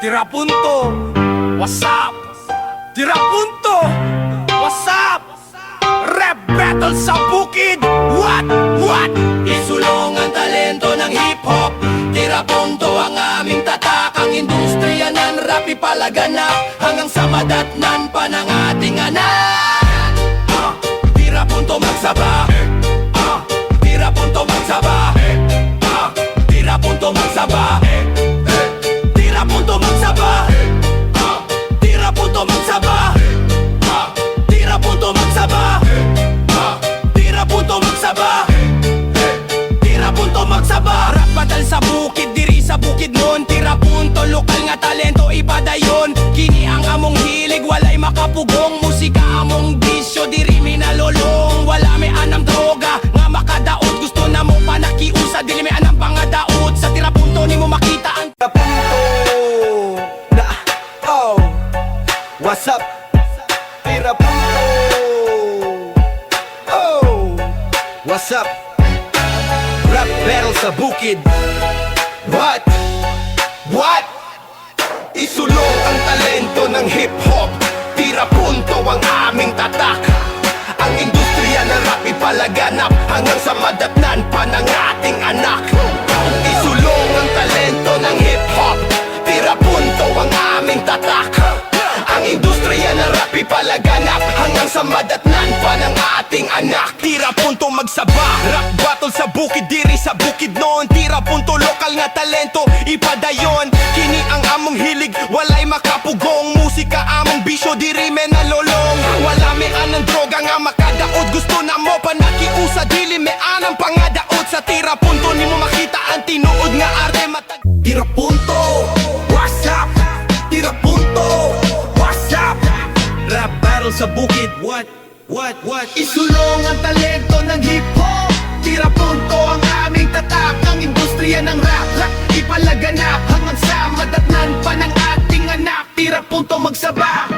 Tira punto, what's up? Tira punto, what's up? Rap battle sa bukid, what? Isulong ang talento ng hip-hop. Tira punto ang aming tatak. Ang industriya ng rap ipalaganap hanggang sa madatnan pa ng ating anak. Tira punto magsaba, tira punto magsaba, tira punto magsaba, tira punto magsaba, tira punto magsaba, tira punto magsaba, tira punto magsaba, tira punto magsaba. Rap battle sa bukid, diri sa bukid nun. Tira punto, lokal nga talento, ipadayon. Kini ang among hilig, walay makapugong. Musika among bisyo, diri minalolong. Wala may anam droga, nga makadaot. Gusto na mo pa nakiusa, dili may anam pangadaot. Sa tira punto, ni mo makita ang tira punto na, oh, what's up? Tira punto, oh, what's up? Rap battle sa bukid, what? Isulong ang talento ng hip-hop. Tira punto ang aming tatak. Ang industriya ng rap ipalaganap hanggang sa madatnan pa ng ating anak. Isulong ang talento ng hip-hop. Tira punto ang aming tatak. Ang industriya ng rap ipalaganap hanggang sa madatnan pa ng ating anak. Tira punto magsaba, rap battle sa bukid, diri sa bukid noon. Tira punto, lokal nga talento, ipadayon. Kini ang among hilig, walay makapugong. Musika among bisyo, diri me nalolong. Wala me anang droga nga makadaot. Gusto na mo pa nakiusa, dili me anang pangadaot. Sa tira punto, ni mo makita ang tinuod nga arte matag. Tira punto, what's up? Tira punto, what's up? Rap battle sa bukid, what? Isulong ang talento ng hip-hop. Tira punto ang aming tatak. Ang industriya ng rap ipalaganap hanggang sa madatnan pa ng ating anak. Tira punto magsaba.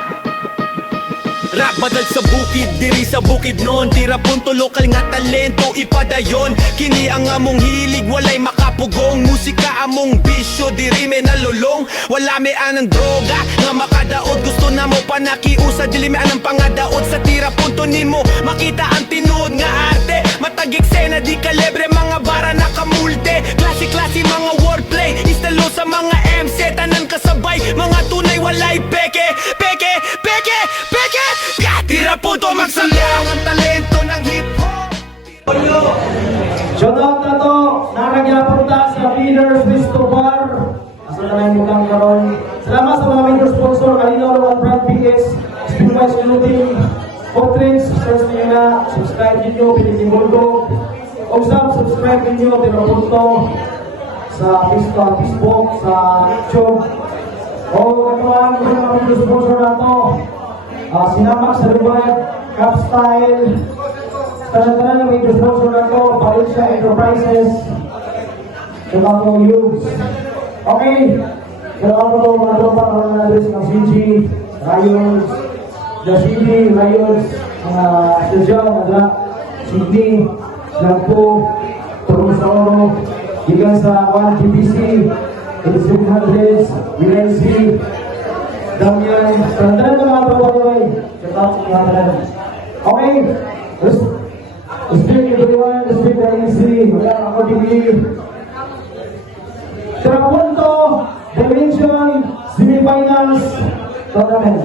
Rap battle sa bukid, diri sa bukid noon. Tira punto, lokal nga talento, ipadayon. Kini ang among hilig, walay makapugong. Musika among bisyo, diri me nalulong. Wala me anang droga, nga makadaot. Gusto na mo pa nakiusa, dili me anang pangadaot. Sa tira punto nimo, makita ang tinuod nga arte. Matagik sena, di kalebre, mga bara nakamulte. Klase-klase, mga wordplay, istalo sa mga MC. Tanan kasabay, mga tunay, walay peke. Tira punto magsalang ang talento ng hip-hop. Shoutout na to, naragyapon ta sa Peter Cristo Bar. Asa na lang yung kang karon. Salamat sa mga major sponsor, Kalinaw Rowan Brand PX, Spinwise Clothing, Optrins, search niyo na, subscribe ninyo, Pilitin Bulldog. Subscribe ninyo, Tira punto sa Facebook, sa YouTube. O katuan ko mga major sponsor na to. Sinamak sa Dubai, Cap Style, tanan-tanan na may sponsor na ko, Valencia Enterprises, Tomato Youths. Okay, kailangan ko mga tropa na mga address ng CG, Rayons, The CG, Rayons, mga Sejao, Madra, Sydney, Lagpo, Turong sa Oro, gigan sa 1GBC, 700s, UNC, Damian, tanan-tanan na mga tropa ko eh. Okay, let's speak everyone, let's speak the NC, wala ako dili. Tira punto, Dimension, semi-finals, tournament.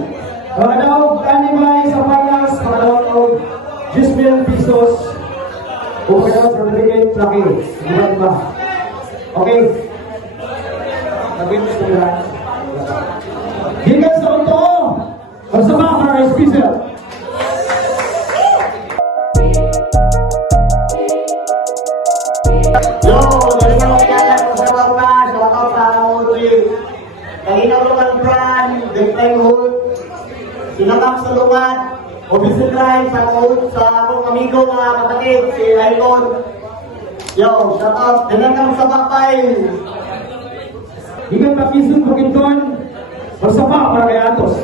Mga daw, kanimay sa finals, mga daw, 10 million pesos. Okay daw, certificate, laki. Diba? Okay. Nag-witness ko nila. Hinggan sa unto, bersama para spesial. Yo, dari mga kailangan ko sa mga shoutout sa Audi. Kalinaw Rowan Brand, Big Time Hood, Sinamak sa Lungat, Official Drive sa Hood, sa akong amigo mga kapatid, si Raymond. Yo, shoutout, dinagam sa Bakay. Hinggan pakisun Bukidnon, bersama para kay Atos.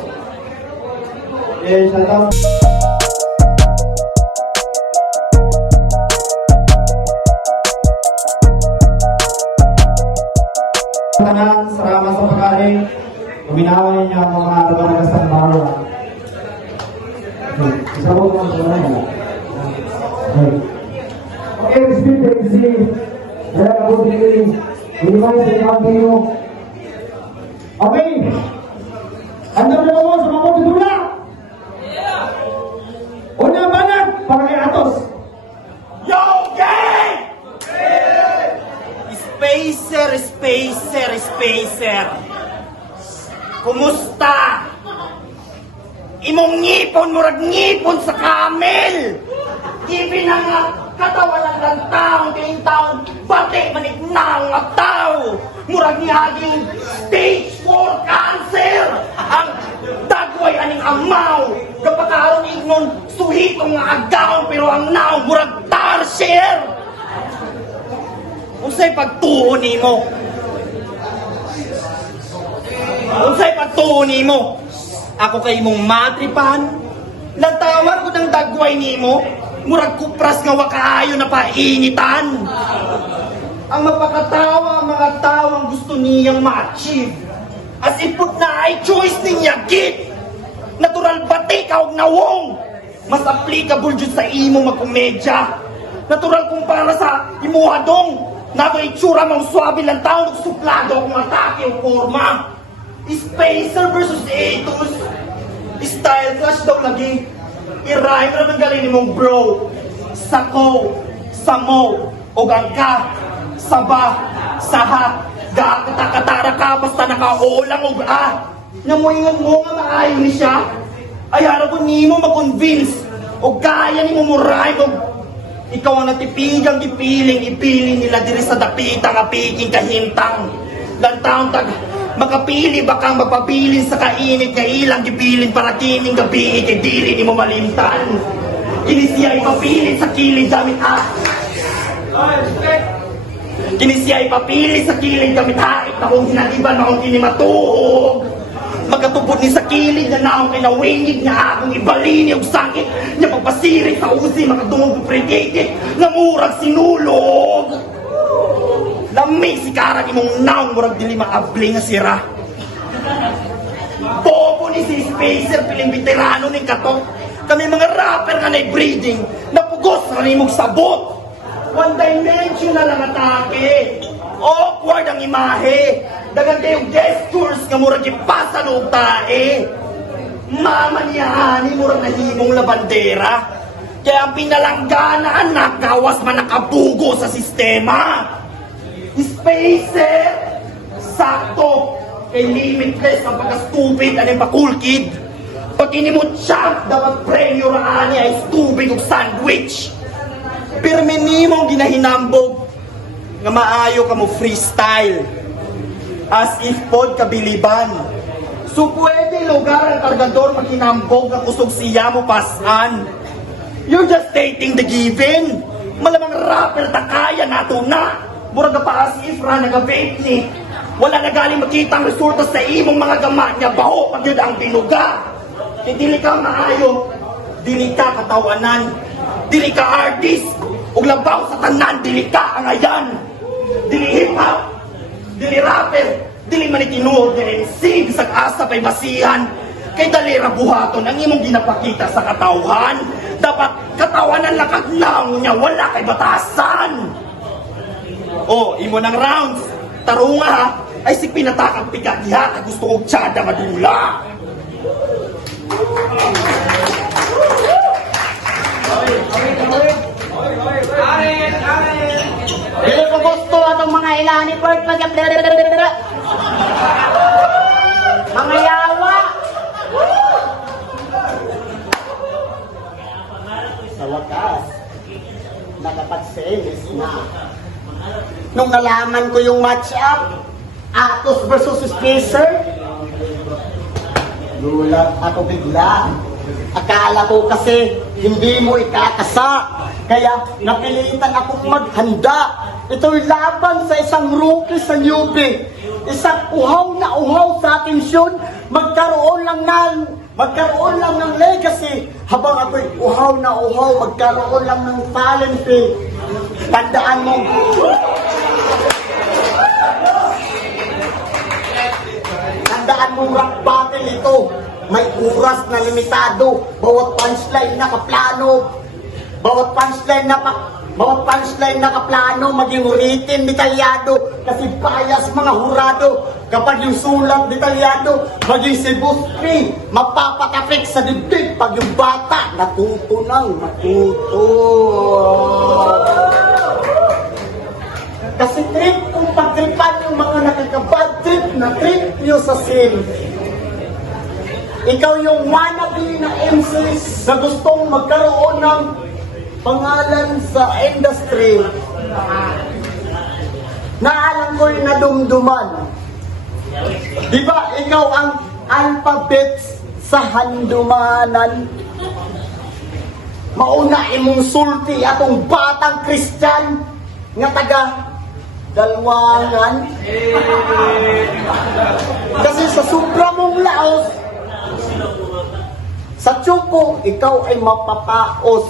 Shoutout. Salamat sa pagkain. Uminawan niya ang mga taga-taga sa Barra. Isa mo kung ano na. Okay, Mr. PMC. Kaya ako din. Minimay sa inyong video. Okay. Handa na mo sa mga tutula. Una banat para kay Atos. Yo, gang! Spacer. Kumusta? Imong ngipon, murag ngipon sa kamel. Gibi na nga, katawalan ng taong, kayong taong, batik maniknang nga tao. Murag niyaging stage 4 cancer. Ang dagway aning amaw. Kapakaroon ignon, suhitong nga agaw, pero ang naong murag tarsier. Unsay pagtuon nimo? Unsay pagtuon nimo? Ako kay imong matripan. Natawag ko ng dagway nimo. Murag kupras nga wakaayo na painitan. Ang mapakatawa ang mga tao ang gusto niyang ma-achieve. As ipot na ay choice niya git. Natural batik og nawong. Mas applicable jud sa imo magkomedya. Natural kumpara sa imuhadong. Nato itsura mong swabe lang tao suplado kung atake o forma. Spacer versus Atos. Style clash daw lagi. I-rhyme naman galing mong bro. Sako, samo, o gangka, saba, saha, gakata-katara ka basta nakaulang o Namuingon mo nga maayo ni siya. Ay harap ko nimo mag-convince. O kaya ni mo murayme o ikaw ang natipigang ipiling nila diri sa dapita nga piking kahintang. Lantaon tag makapili ba kang mapabilin sa kainit nga ilang gibilin para kining gabi kay dili ni mo malimtan. Kini siya ipapilit sa kilid gamit Kini siya ipapilit sa kilid gamit hait na kung sinaliban na kung kini matuhog. Magkatupod ni sa kilid na naong kinawingig nga akong ibalini og sakit niya pagpasirit sa usi makadungog predated nga murag sinulog. Lami si karang imong naong murag dili maabli nga sira. Bobo ni si Spacer piling veterano ning katok. Kami mga rapper nga nay breeding napugos ra nimog sabot. One dimensional ang atake. Awkward ang imahe. Dagan kayong gestures nga murag ipasa loob tae. Mama niya ani murag nahimong labandera. Kaya ang pinalangganaan nakawas man nakabugo sa sistema. Spacer! Sakto! Kay limitless ang pagka-stupid ano yung pakulkid. Pag inimot siya, dapat premyo raan niya ay tubig o sandwich. Pero minimong ginahinambog nga maayo ka mo freestyle. As if pod kabiliban. So pwede lugar ang kargador maghinambog nga kusog siya mo pasan. You're just stating the given. Malamang rapper ta kaya nato na. Murag pa as if ra nag-vape ni. Wala na galing makita ang resulta sa imong mga gamat niya. Baho pag yun ang binuga. Dili ka maayo. Dili ka katawanan. Dili ka artist. Ug labaw sa tanan. Dili ka ang ayan. Dili hip-hop. Dili rapper. Dili manitinuod. Dili sig sa asa pa'y basihan. Kay dalira buhaton ang imong ginapakita sa katawhan. Dapat katawanan lang kagnaw niya. Wala kay batasan. Oh, imo ng rounds. Tarunga ha. Ay si pinatakang pigat diha. Gusto kong tsada madula. Dili ko gusto atong mga ilani part mga yawa. Sa wakas, nakapag-series na. Nung nalaman ko yung match-up, Atos versus Spacer, gulat ako bigla. Akala ko kasi hindi mo ikakasa. Kaya napilitan akong maghanda. Ito'y laban sa isang rookie sa newbie. Isang uhaw na uhaw sa atensyon. Magkaroon lang ng legacy. Habang ako'y uhaw na uhaw, magkaroon lang ng talent fee. Tandaan mo. Tandaan mong rap battle ito. May oras na limitado. Bawat punchline nakaplano. Bawat punchline nakaplano, maging written detalyado. Kasi bias mga hurado. Kapag yung sulat detalyado, maging si Buspi, mapapatapik sa dibdib. Pag yung bata, natuto ng matuto. Kasi trip kung pagtripan yung mga nakakabad trip na trip nyo sa scene. Ikaw yung wannabe na MCs na gustong magkaroon ng pangalan sa industry. Naalam ko yung nadumduman. Di ba ikaw ang alphabets sa handumanan? Mauna imong sulti atong batang Kristyan nga taga Dalwangan. Kasi sa sobra mong laos, sa tsuko, ikaw ay mapapaos.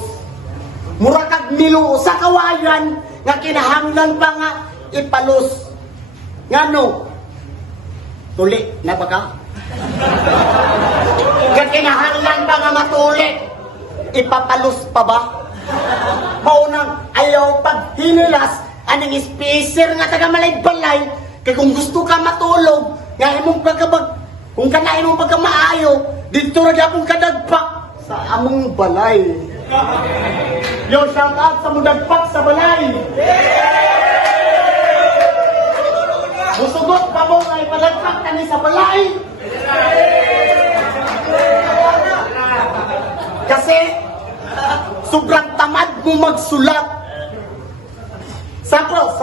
Murakag nilo sa kawayan, nga kinahanglan pa nga ipalos. Ngano? Tuli, na ba ka? Nga kinahanglan pa nga matuli, ipapalos pa ba? Maunang ayaw pag hinilas, anong spacer nga taga malay-balay, kaya kung gusto ka matulog, nga imong pagkabag, kung kana imong pagkamaayo, dito na akong kadagpak sa among balay. Yo, shout out sa mudagpak sa balay. Musugot pa mo nga ipadagpak kani sa balay. Kasi sobrang tamad mo magsulat. Sa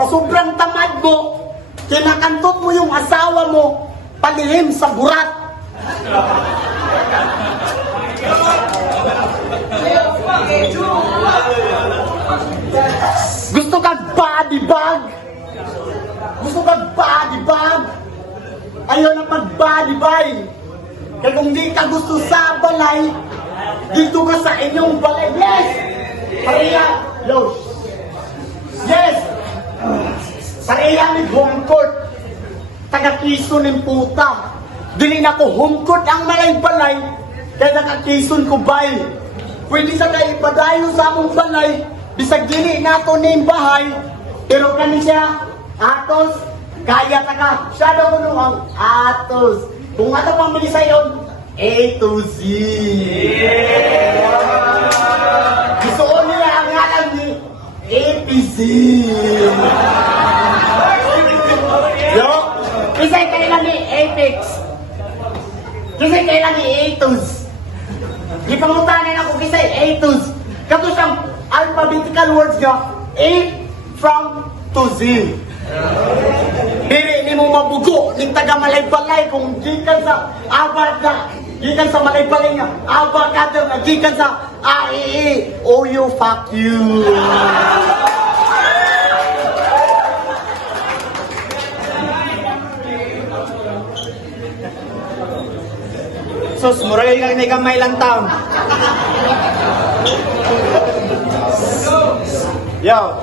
sobrang tamad mo, kinakantot mo yung asawa mo, palihim sa burat. Gusto kag body bag? Gusto kag body bag? Ayaw na mag-body bag. Kaya kung di ka gusto sa balay, dito ka sa inyong balay. Yes! Pareha! Yo! Yes! Pareha ni home court. Taga-Quezon ng puta. Dili na ko home court ang malay-balay. Kaya taga-Quezon ko bay. Pwede sa kayo ipadayo sa among balay. Bisag dili na ito na bahay. Pero kani siya, atos, kaya taga, siya daw ko ang atos. Kung ato pang bilis sayon, A to Z. Gusto ko nila ang ngalan ni APZ. Yo, kisay kailan ni Apex. Kisay kailan ni Atos. Ipangutanan ako kisay Atos. Kato siyang alphabetical words nga A from to Z. Dili ni mo mabugo ning taga malay-balay kung gikan sa abarda, gikan sa malay-balay nga abakado nga gikan sa AEE. Oh you fuck you. Sus, murag yung may gamay lang taon. Yo,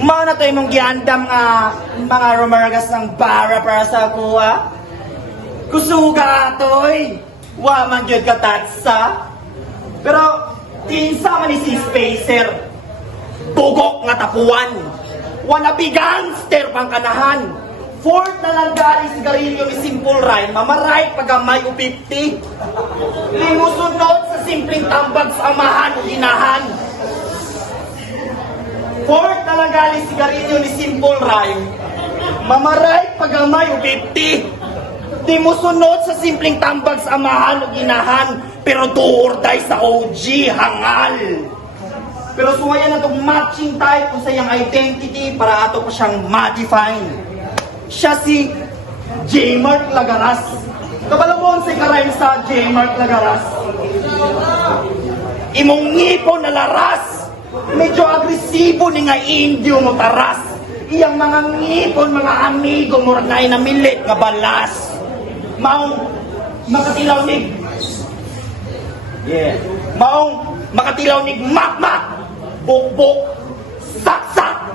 mga na to yung mong giandam nga mga rumaragas ng bara para sa kuha. Kusuga atoy, wa man gyud ka tatsa. Pero, tinsa man ni si Spacer. Bugok nga tapuan. Wala gangster pang kanahan. Fourth na lang gali sigarilyo ni Simple Rhyme, mamaray pagamay o 50. Limusunod sa simpleng tambag sa amahan o ginahan. Fourth na lang gali sigarilyo ni Simple Rhyme, mamaray pagamay o 50. Di mo sunod sa simpleng tambag sa amahan o ginahan, pero tuorday sa OG, hangal. Pero suwayan na itong matching type kung sa iyang identity para ato pa siyang ma-define. Siya si J. Mark Lagaras. Kabalabon si karayom sa J. Mark Lagaras. Imong ngipon na laras. Medyo agresibo ni nga indio mo taras. Iyang mga ngipon, mga amigo mo na inamilit nga balas. Maong makatilaw ni Maong makatilaw ni makmak, bukbuk, saksak,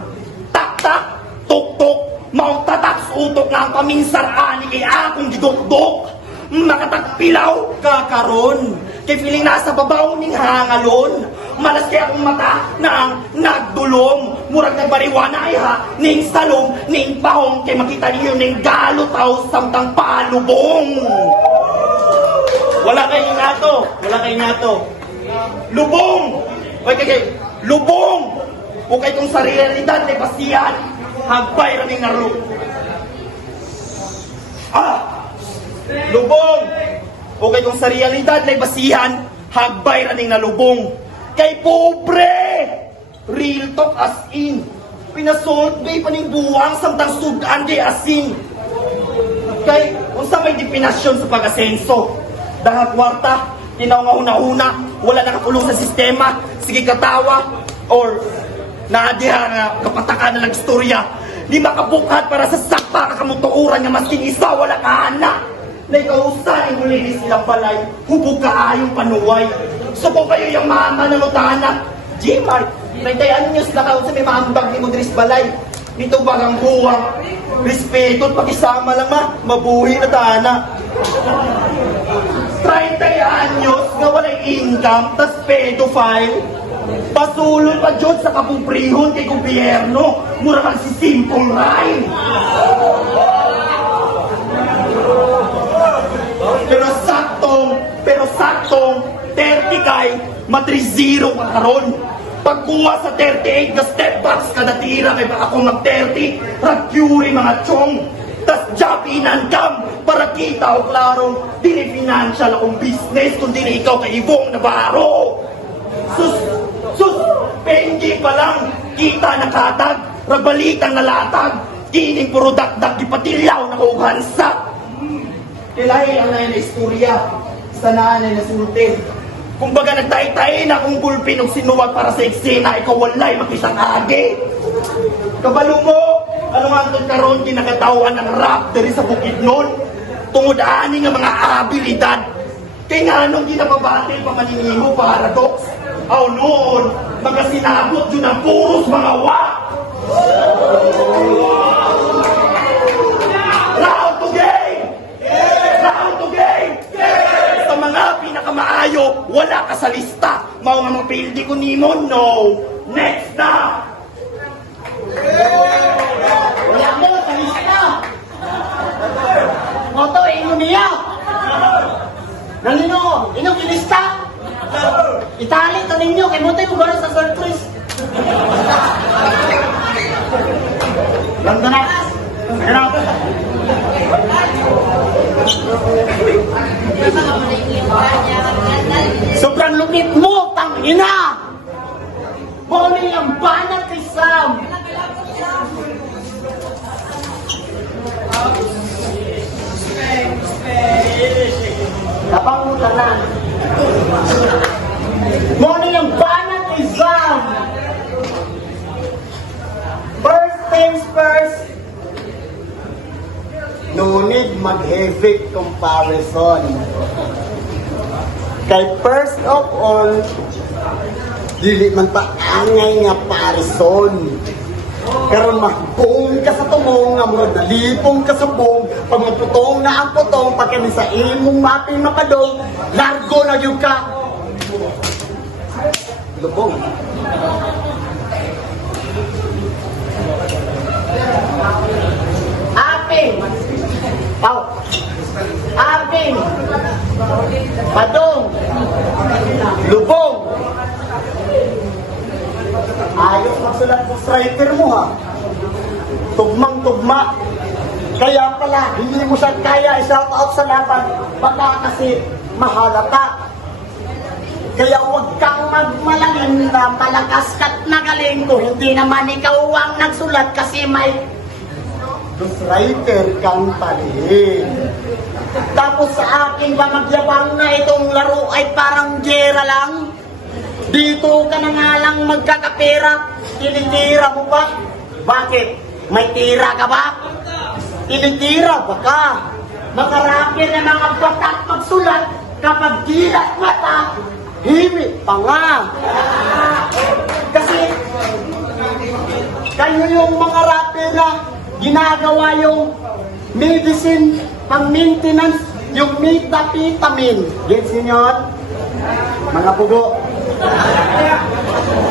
taktak, tuktok, Maong tatak sa utok nga ang paminsarani kay akong gidokdok. Makatagpilaw kakaron. Kay feeling nasa babaw ning hangalon. Malas kay akong mata na ang nagdulom. Murag nagbariwana ay ha, ning salong, ning pahong. Kay makita ninyo ning galutaw samtang palubong. Wala kay ngato. Lubong! Okay, lubong! Ukay kong sa realidad na pasiyan, hagbay raming naro. Lubong! Okay kong sa realidad na basihan, hagbay raming nalubong. Kay pobre! Real talk as in. Pinasalt bay paning buwang samtang sudan di asin. Kay, unsa may dipinasyon sa pag-asenso. Dahil kwarta, tinaw nga una-una, wala nakapulong sa sistema, sige katawa, or naadiha nga kapatakan na lang istorya, di makabukhat para sa sakpa kakamutuuran nga masking isa, wala ka anak. Na ikaw usan yung ulinis silang balay, hubog ka ayong panuway. So kung kayo yung mama ng utanak, G-Mart, naitayan nyo sila ka sa may maambag ni Modris Balay. Nito bagang buwang, respeto at pakisama lang mabuhi na tana. 30 anyos nga walay income, tas pedophile. Pasulong pa dyan sa kapubrihon kay gobyerno. Mura kang si Simple Rhyme. Pero saktong, 30 kay, matri-zero ka karon. Pagkuha sa 38 na step backs kada tira kay baka akong mag-30, rag-curie mga chong. Tas job in-income para kita o klaro, dili financial akong business kundi na ikaw kay Ibong Navarro. Sus, pengi pa lang, kita nakatag, rabalitang nalatag, kining puro dakdak, ipatilaw na kauhansa. Kilahi ang na istorya, sanaan na nasulti. Kung baga nagtay-tay na kung bulpin o sinuwag para sa eksena, ikaw walay makisang agi. Kabalo mo, ano nga ang karon kinakatawan ng rap dari sa Bukidnon? Tungod ani nga mga abilidad. Kaya nga anong ginapabati pa maniniho paradox? Aw noon, mga sinabot yun ang puros mga wak. Round to game! Round to game! Sa mga pinakamaayo, wala ka sa lista. Mao nga mapildi ko nimo, no. Next na! Wala mo, talis ka! Moto, ino niya! Nalino, ino kilista! Itali to ninyo, kay mo tayo gano'n sa surprise! Landa na! Ano? Sobrang lupit mo, tangina! Bawali ang banat kay Sam! Kapangutan na. Bawali ang banat kay Sam! First things first, no need mag-heavy comparison. Kay first of all, dili man pa angay nga parison. Karon mahbong ka sa tumong nga mga nalipong ka sa bong, pag maputong na ang putong, pag kami sa imong maping mapadong, largo na yung ka. Lubong. Aping. Aping. Padong. Lubong. Ayos magsulat po striker mo ha. Tugmang-tugma. Kaya pala, hindi mo siya kaya i-shout out sa laban. Baka kasi mahalata. Kaya huwag kang magmalangin na malakas ka't magaling ko. Hindi naman ikaw ang nagsulat kasi may ghostwriter kang palihin. Tapos sa akin ba magyabang na itong laro ay parang gera lang? Dito ka na nga lang magkakapera, tinitira mo ba? Bakit? May tira ka ba? Tinitira ba ka? Makarapin na mga batak magsulat kapag dilat mata, himit pa nga. Kasi kayo yung mga rapper na ginagawa yung medicine pang maintenance, yung methamphetamine. Gets niyo yun? Mga pugo.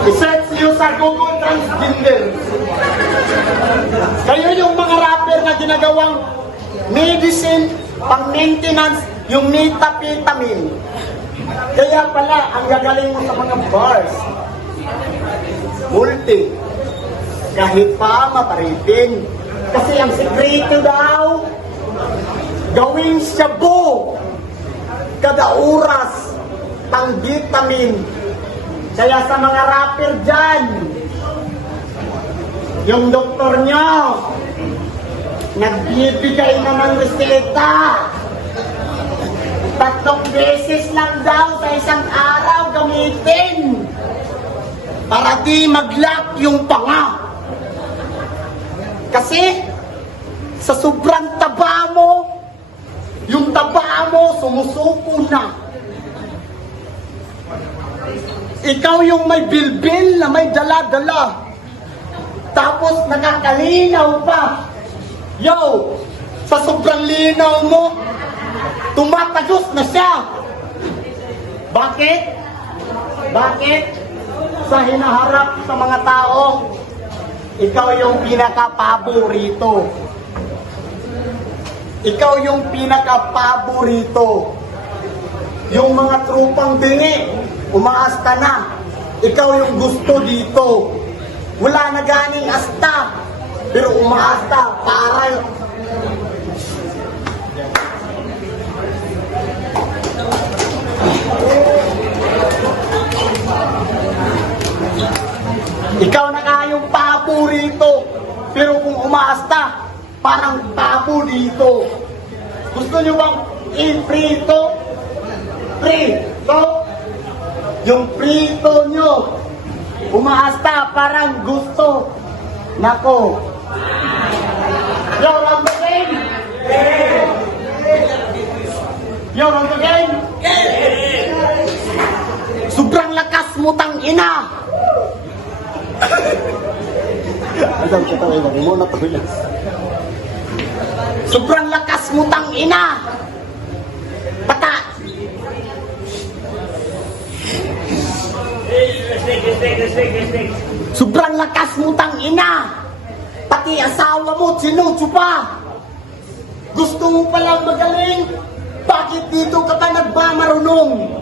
I-search nyo sa Google Transgender. Kayo yung mga rapper na ginagawang medicine pang maintenance, yung methamphetamine. Kaya pala, ang gagaling mo sa mga bars. Multi. Kahit pa maparitin. Kasi ang sekreto daw, gawing shabu kada oras pang vitamin. Kaya sa mga rapper dyan, yung doktor nyo, nagbibigay na ng reseta. 3 beses lang daw sa isang araw gamitin para di mag-lock yung panga. Kasi sa sobrang taba mo, yung taba mo sumusuko na. Ikaw yung may bilbil na may dala-dala. Tapos nakakalinaw pa. Yo, sa sobrang linaw mo, tumatagos na siya. Bakit? Bakit? Sa hinaharap sa mga tao, ikaw yung pinaka-paborito. Ikaw yung pinaka-paborito. Yung mga trupang dingi, umaas ka na. Ikaw yung gusto dito. Wala na ganing asta. Pero umaas ka para... Ikaw na nga yung paborito. Pero kung umaas ka, parang tabo dito. Gusto nyo bang i-prito? Prito? Yung prito nyo, umaasta, parang gusto. Nako. Yo, round the game? Yo, round the game? Sobrang lakas mo tang ina. Adam kita ay mo na tuloy. Sobrang lakas mo tang ina. Bata. Sobrang lakas mo tang ina. Pati asawa mo sinutso pa. Gusto mo palang magaling. Bakit dito ka pa nagmamarunong?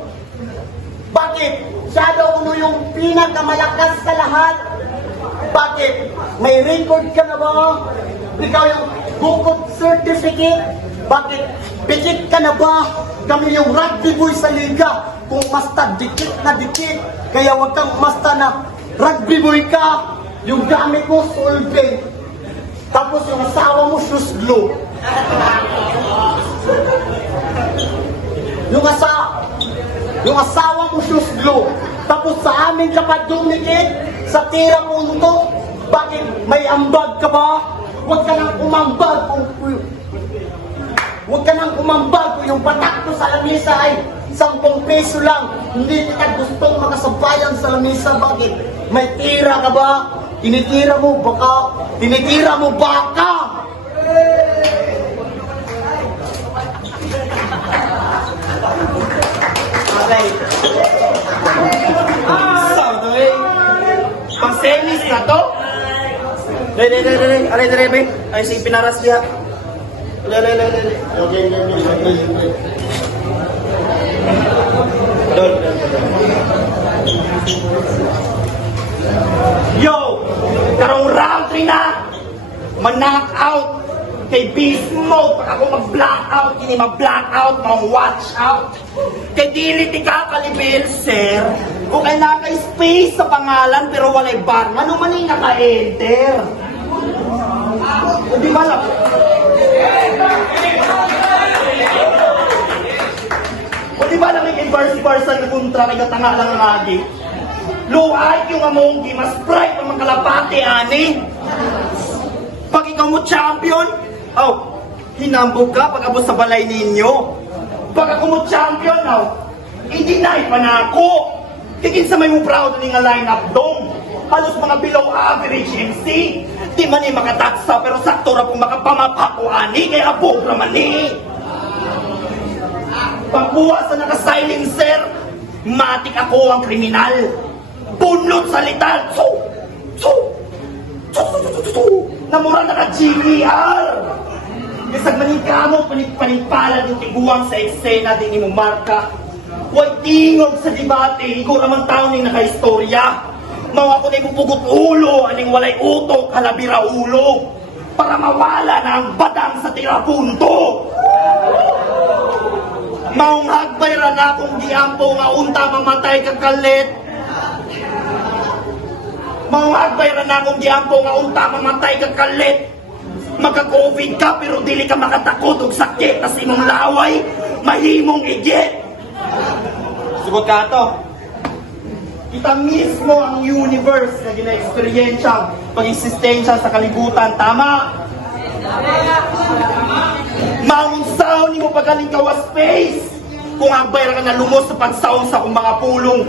Bakit? Siya daw yung pinakamalakas sa lahat. Bakit? May record ka na ba? Ikaw yung bukod certificate? Bakit? Pikit ka na ba? Kami yung rugby boy sa liga. Kung basta dikit na dikit. Kaya wag kang basta na rugby boy ka. Yung gamit mo, solvent. Tapos yung asawa mo, shoes glue. Yung asawa mo, shoes glue. Tapos sa amin ka pa dumikit, sa tira punto. Bakit? May ambag ka ba? Huwag ka nang umambag. Huwag ka nang umambag. Yung patak ko sa lamisa ay 10 peso lang. Hindi kita gustong makasabayan sa lamisa. Bakit? May tira ka ba? Tinitira mo baka? Tinitira mo baka? Okay. Sabi eh. Pang-semis na to? Dali. Aray, be. Ay, si pinaras diha. Dali. Okay. Yo! Karong round 3 na! Man-knock out! Kay beast mode! Pag ako mag-blackout, hindi mag-blackout, mag-watch out! Kay dili ti ka kalibil, sir! Kung ay naka-space sa pangalan pero walay barman, ano man yung naka-enter? O di ba lang? O di ba lang yung verse-verse na kontra kay katanga lang ang agi? Low IQ nga mong mas bright ang mga kalapate, ani. Pag ikaw mo champion, hinambog ka pag abot sa balay ninyo. Pag ako mo champion, hindi na pa na ako. Tigin sa may mo proud ng line-up dong. Halos mga below average MC. Di man ni makatatsa pero sakto ra kung makapamapakuani kay abog raman ni. Pagbuwa sa naka-silencer, matik ako ang kriminal. Bunot sa lital. Namura naka-GPR. Isang manigamo, panipala ng tiguang sa eksena din ni mong marka. Huwag tingog sa debate, ikaw naman tao ning naka-istorya. Mawa ko na ipupugot ulo, aning walay utok, halabira ulo. Para mawala na ang badang sa tirapunto. Maong hagbayra na akong giampo nga unta mamatay kang kalit. Maong hagbayra na akong giampo nga unta mamatay kang kalit. Magka-COVID ka pero dili ka makatakot og sakit tas imong laway mahimong igit. Sugot ka to. Kita mismo ang universe na gina-experience pag-existensya sa kalibutan. Tama? Maunsaon ni mo pagaling ka wa space kung agbay ra ka na lumos sa pagsaon sa akong mga pulong.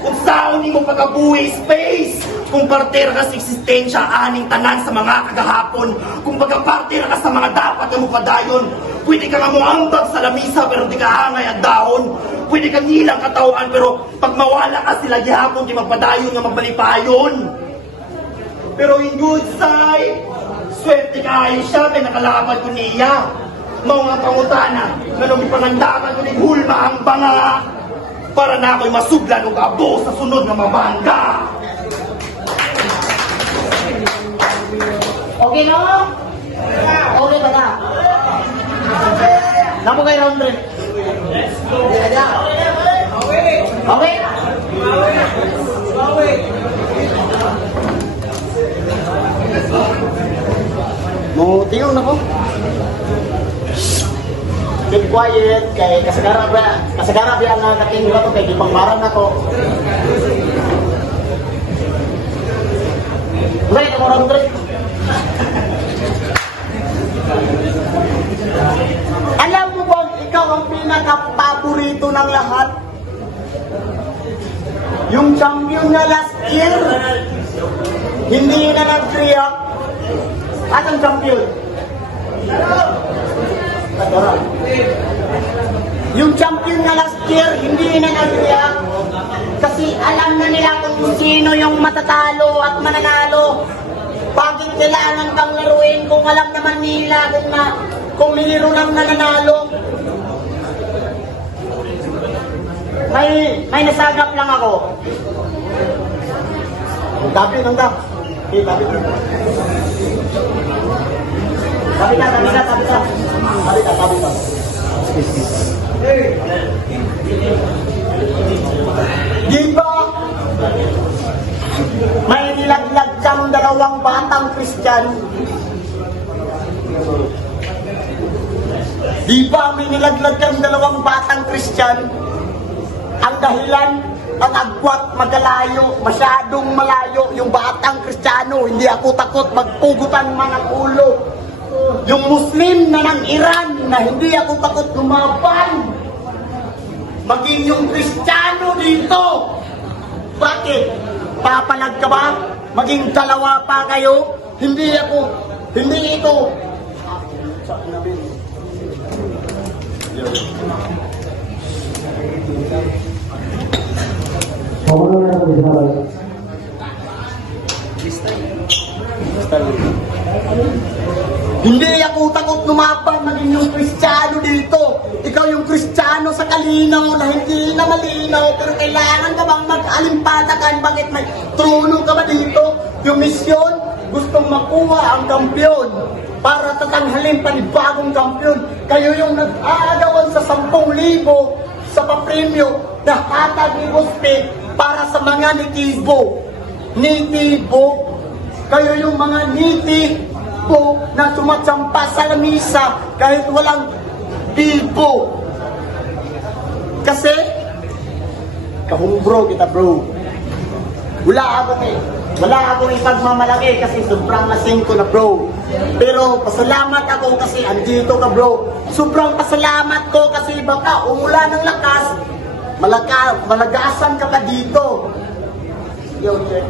Kung saon ni mo pagabuhi space kung parte ra ka sa eksistensya aning tanan sa mga kagahapon. Kung pagaparte ra ka sa mga dapat na mo padayon. Pwede ka nga mo ambag sa lamisa pero di ka hangay ang dahon. Pwede ka nilang katawan pero pag mawala ka sila gihapon di magpadayon nga magbalipayon. Pero in good side, swerte kayo siya, may nakalaban ko niya. Mao nga pangutana, nga nung ipangandakan ko ni hulma ang banga para na ako'y masublan ng abo sa sunod na mabangga. Okay no? Okay ba na? Namo kay round 3. Okay? Mo tingog na ko. Keep quiet kay kasagara ba ang natingog to kay gipangmaran nako. Wait, ako round 3. Alam mo ba, ikaw ang pinaka-paborito ng lahat? Yung champion na last year, hindi na nag-react. At ang champion? Yung champion na last year, hindi na nag-react. Kasi alam na nila kung sino yung matatalo at mananalo. Bakit kailangan kang laruin kung alam naman nila kung miniro lang nananalo? May nasagap lang ako. Tabi nang da. Tabi ka. Di ba? May nilaglag siyang dalawang batang Christian. Di ba may nilaglag siyang dalawang batang Christian? Ang dahilan, ang agwat magalayo, masyadong malayo yung batang Kristiyano. Hindi ako takot magpugutan man ang ulo. Yung Muslim na ng Iran na hindi ako takot lumaban. Maging yung Kristiyano dito. Bakit? Papalag ka ba? Maging dalawa pa kayo? Hindi ito. Hindi ako takot lumaban maging yung Kristiyano dito. Ikaw yung Kristiyano sa kalinaw na hindi na malinaw pero kailangan ka bang mag-alimpatakan? Bakit may trono ka ba dito? Yung misyon, gustong makuha ang kampiyon para tatanghalin panibagong kampiyon. Kayo yung nag-aagawan sa 10,000 sa papremyo na hatag ni Buspe para sa mga nitibo. Nitibo. Kayo yung mga nitibo na sumatsampa sa lamisa kahit walang bilbo. Kasi, kahumbro kita bro. Wala akong ipagmamalaki kasi sobrang lasing ko na bro. Pero pasalamat ako kasi andito ka bro. Sobrang pasalamat ko kasi baka umulan ng lakas, malagasan ka pa dito. Yo, check.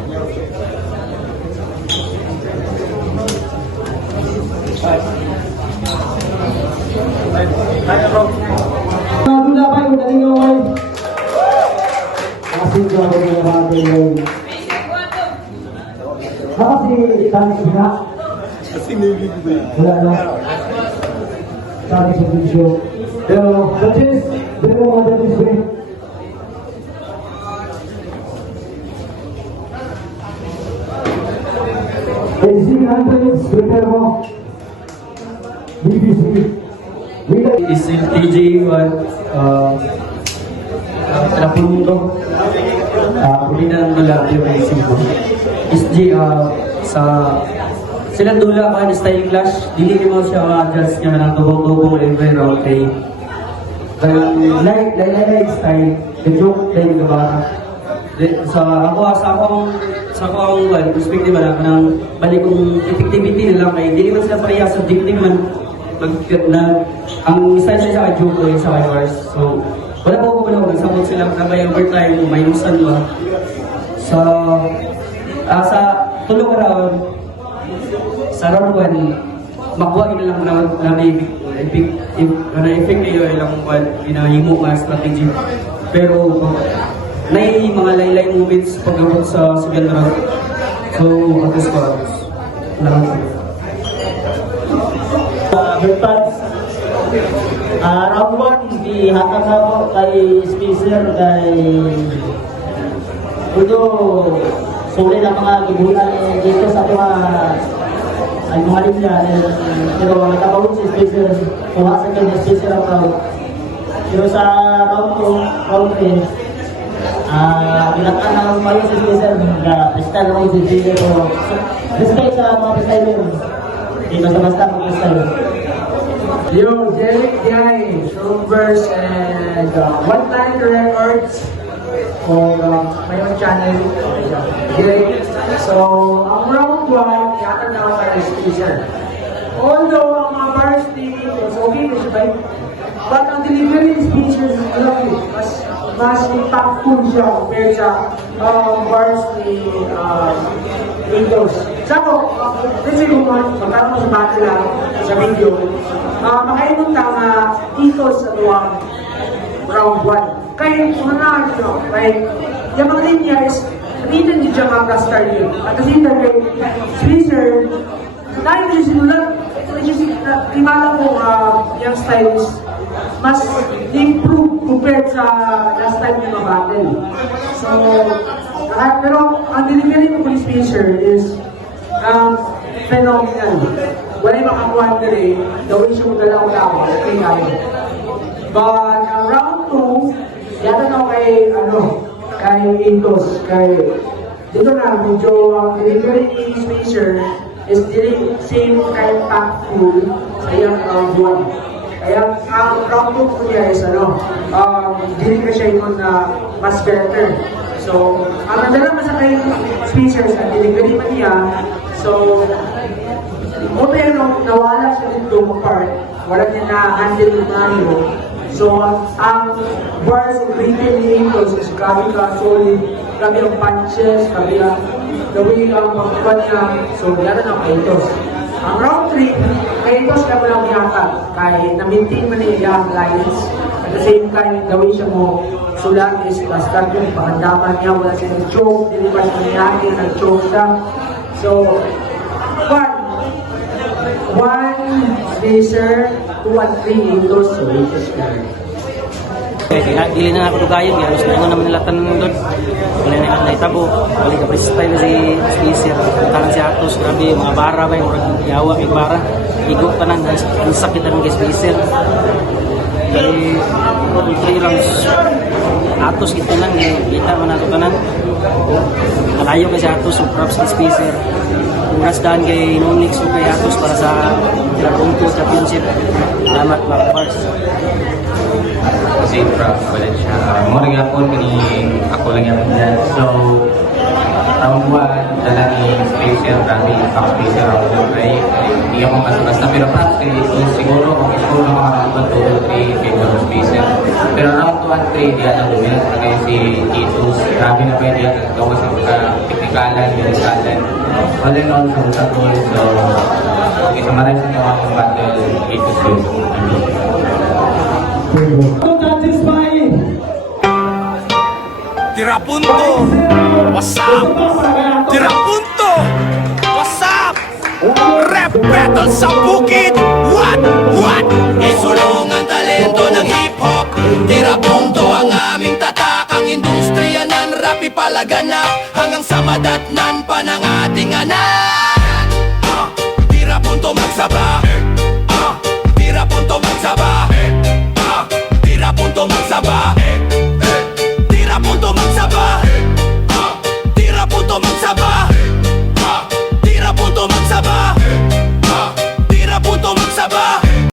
Dula pa yung dating away. Kasi ko ako yung mga tayo. Kasi tani sila. Wala na. Tani sa video. Pero, judges, bili mo mga judges ko. AC 100, prepare mo. BBC. Is TJ Trapundo Pilihan ng Dula SG sa silang dula ka ni Style Clash dili mo siya ma-adjust niya ng tubong-tubong every round kay like style the joke din ka ba sa akong perspective na kanang balik kong effectivity nila kay dili man sila pareha subjective man ang style siya sa joke ko sa bars so wala po ko nagsabot sila na may overtime minusan ba sa tulong round sa round 1 makuha nila lang na effect nila ilang ginahimo mga strategy pero may mga laylay moments pag-abot sa second round so atos ko round 1, ihatag ako kay Spacer kay Udo sulit ang mga gibulan dito sa mga ay mga linya pero nakabawin si Spacer kuha sa kanya Spacer ang round pero sa round 3 pinaka na mayo si Spacer freestyle naman si Spacer pero respect sa mga freestyler hindi basta-basta mag-freestyle. Yo, Derek Guy, Showverse, and One Time Records for my own channel. Derek. So, ang round 1, yata na ako kay Spacer. Although, ang mga bars ni was okay na siya, but ang delivery ni Spacer is lovely. Mas impactful siya compared sa bars ni Windows. Sako, let's say kung magkakaroon mo sa battle lang sa video, makainom na nga ethos sa tuwang round 1. Kaya mga like, yung mga linya is, sabihin din dyan mga star yun. At kasi yun kay Spacer, dahil mo siya sinulat, timala mo yung style is mas improve compared sa last time yung battle. So, pero ang delivery ko ni Spacer is phenomenal. Wala yung makakuha na rin, the way siya magdala ko okay kaya. But round 2, yata na kay Intos, dito na, medyo ang delivery ni Spacer is same kind impactful sa iyang round 1. Kaya ang round 2 ko niya is delivery siya yun na mas better. So, ang nadala pa sa kay Spacer sa delivery pa niya, so, o pero nawala siya dito mag-part, wala niya na-handle yung nayo. So, ang bars of written ni Ingles is grabe ka solid, grabe ang punches, grabe ang the way ang magkuha niya. So, yata na kay Itos. Ang round 3, kay Itos ka mo lang yata, kaya na-maintain man niya yung lines. At the same time, the way siya mo sulat is start yung pakandaman niya, wala siya nag-choke, hindi pa siya nangyari, nag-choke siya. So, 1 Spacer, 2 and 3 Indos, so Indos ka. Dili na ako dugayon guys, na naman nila tanan doon. Wala na naitabo, balik ka freestyle si Spacer, tanang si Atos, grabe mga bara ba yung yawa may bara. Igo tanan ang sakit ng Spacer. Kaya ultra lang Atos ito lang kita man nato tanan. Malayo kasi Atos, props si Spacer. Congrats daan kay Nonix o kay Atos para sa Dragong Championship. Salamat mga bars. Kasi props wala siya. Mura nga po ako lang yan dyan. So, round 1, dala ni Spacer, dami ang Spacer round 2, right? Hindi ako basta pero props kay ito siguro mga round 2, 3, favor Spacer. Pero round 2 and 3, diyan ang dominant na kayo si Titus. Grabe na pa yun diyan gawa sa teknikalan, militalan. All in all, sa tol. So, Pakisumaray sa mga akong battle 8 to 2. Ang judges by Tira punto, what's up? Tira punto, what's up? Rap battle sa bukid, what? Isulong ang talento ng hip-hop. Tira punto ang aming tatak. Ang industriya ng rap ipalaganap hanggang sa madatnan pa ng ating anak. Tira punto magsabak,